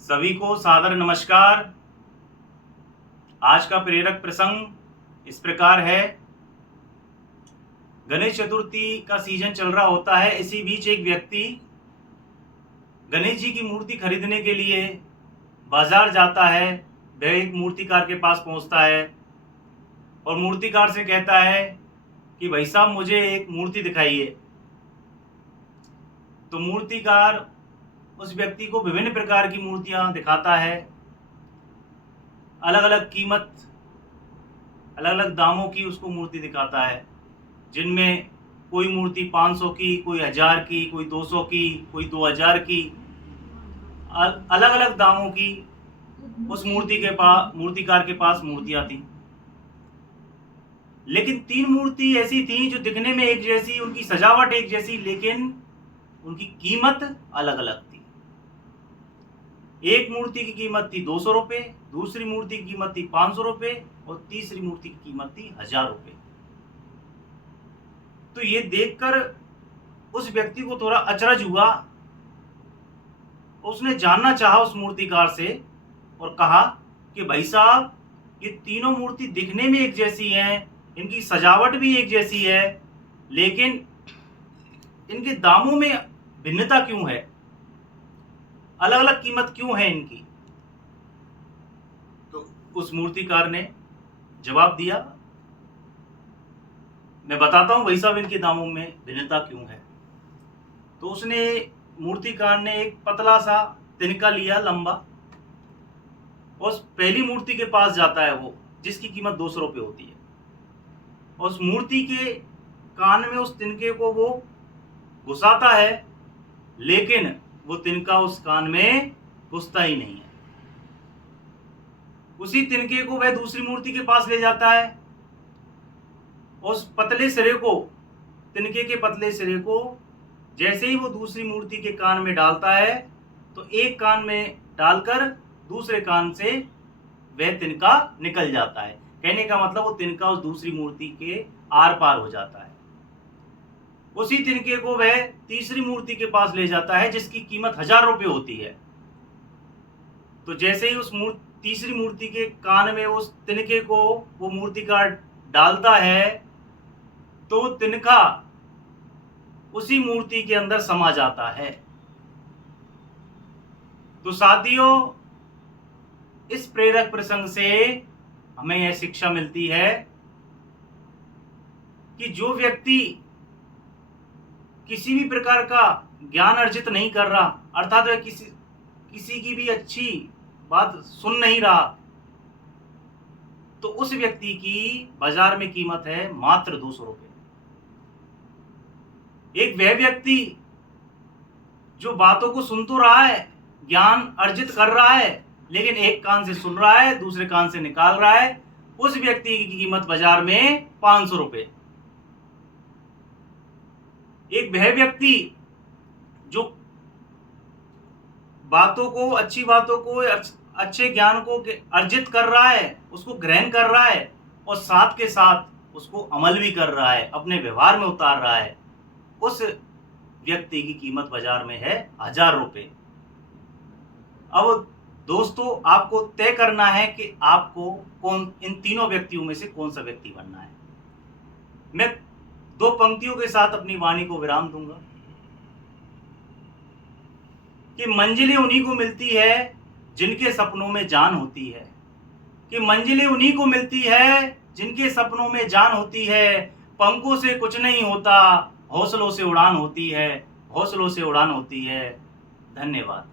सभी को सादर नमस्कार। आज का प्रेरक प्रसंग इस प्रकार है। गणेश चतुर्थी का सीजन चल रहा होता है। इसी बीच एक व्यक्ति गणेश जी की मूर्ति खरीदने के लिए बाजार जाता है। वह एक मूर्तिकार के पास पहुंचता है और मूर्तिकार से कहता है कि भाई साहब मुझे एक मूर्ति दिखाइए। तो मूर्तिकार उस व्यक्ति को विभिन्न प्रकार की मूर्तियां दिखाता है। अलग अलग कीमत, अलग अलग दामों की उसको मूर्ति दिखाता है, जिनमें कोई मूर्ति 500 की, कोई 1000 की, कोई 200 की, कोई 2000 की, अलग अलग दामों की उस मूर्तिकार के पास मूर्तियां थी। लेकिन 3 मूर्ति ऐसी थी जो दिखने में एक जैसी, उनकी सजावट एक जैसी, लेकिन उनकी कीमत अलग अलग थी। एक मूर्ति की कीमत थी 200 रुपये, दूसरी मूर्ति की कीमत थी 500 रुपये और तीसरी मूर्ति की कीमत थी 1000 रुपये। तो ये देखकर उस व्यक्ति को थोड़ा अचरज हुआ। उसने जानना चाहा उस मूर्तिकार से और कहा कि भाई साहब, ये तीनों मूर्ति दिखने में एक जैसी हैं, इनकी सजावट भी एक जैसी है, लेकिन इनके दामों में भिन्नता क्यों है, अलग अलग कीमत क्यों है इनकी। तो उस मूर्तिकार ने जवाब दिया, मैं बताता हूं भाई साहब इनके दामों में भिन्नता क्यों है। तो उसने मूर्तिकार ने एक पतला सा तिनका लिया, लंबा। उस पहली मूर्ति के पास जाता है वो, जिसकी कीमत 200 रुपये होती है। उस मूर्ति के कान में उस तिनके को वो घुसाता है, लेकिन वो तिनका उस कान में घुसता ही नहीं है। उसी तिनके को वह दूसरी मूर्ति के पास ले जाता है। उस पतले सिरे को, तिनके के पतले सिरे को जैसे ही वो दूसरी मूर्ति के कान में डालता है, तो एक कान में डालकर दूसरे कान से वह तिनका निकल जाता है। कहने का मतलब वो तिनका उस दूसरी मूर्ति के आर पार हो जाता है। उसी तिनके को वह तीसरी मूर्ति के पास ले जाता है, जिसकी कीमत 1000 रुपये होती है। तो जैसे ही उस तीसरी मूर्ति के कान में उस तिनके को वो मूर्तिकार डालता है, तो तिनका उसी मूर्ति के अंदर समा जाता है। तो साथियों, इस प्रेरक प्रसंग से हमें यह शिक्षा मिलती है कि जो व्यक्ति किसी भी प्रकार का ज्ञान अर्जित नहीं कर रहा, अर्थात वह किसी की भी अच्छी बात सुन नहीं रहा, तो उस व्यक्ति की बाजार में कीमत है मात्र 200 रुपये। एक वह व्यक्ति जो बातों को सुन तो रहा है, ज्ञान अर्जित कर रहा है, लेकिन एक कान से सुन रहा है, दूसरे कान से निकाल रहा है, उस व्यक्ति की कीमत बाजार में 500 रुपये। एक वह व्यक्ति जो बातों को, अच्छी बातों को, अच्छे ज्ञान को अर्जित कर रहा है, उसको ग्रहण कर रहा है और साथ के साथ उसको अमल भी कर रहा है, अपने व्यवहार में उतार रहा है, उस व्यक्ति की कीमत बाजार में है 1000 रुपये। अब दोस्तों, आपको तय करना है कि आपको इन तीनों व्यक्तियों में से कौन सा व्यक्ति बनना है। मैं 2 पंक्तियों के साथ अपनी वाणी को विराम दूंगा कि मंजिलें उन्हीं को मिलती है जिनके सपनों में जान होती है, कि मंजिलें उन्हीं को मिलती है जिनके सपनों में जान होती है। पंखों से कुछ नहीं होता, हौसलों से उड़ान होती है, हौसलों से उड़ान होती है। धन्यवाद।